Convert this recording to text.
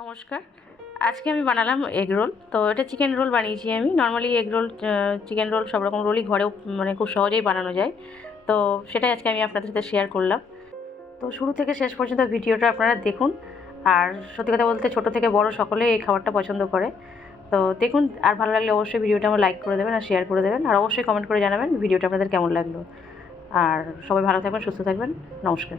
নমস্কার। আজকে আমি বানালাম এগ রোল। তো এটা চিকেন রোল বানিয়েছি আমি। Normally egg roll, chicken roll সব রকম রোলই ঘরেও খুব সহজেই বানানো যায়। তো সেটাই আজকে আমি আপনাদের সাথে শেয়ার করলাম। তো শুরু থেকে শেষ পর্যন্ত ভিডিওটা আপনারা দেখুন। আর সত্যি কথা বলতে ছোটো থেকে বড় সকলেই এই খাবারটা পছন্দ করে। তো দেখুন, আর ভালো লাগলে অবশ্যই ভিডিওটা আমার লাইক করে দেবেন আর শেয়ার করে দেবেন। আর অবশ্যই কমেন্ট করে জানাবেন ভিডিওটা আপনাদের কেমন লাগলো। আর সবাই ভালো থাকবেন, সুস্থ থাকবেন। নমস্কার।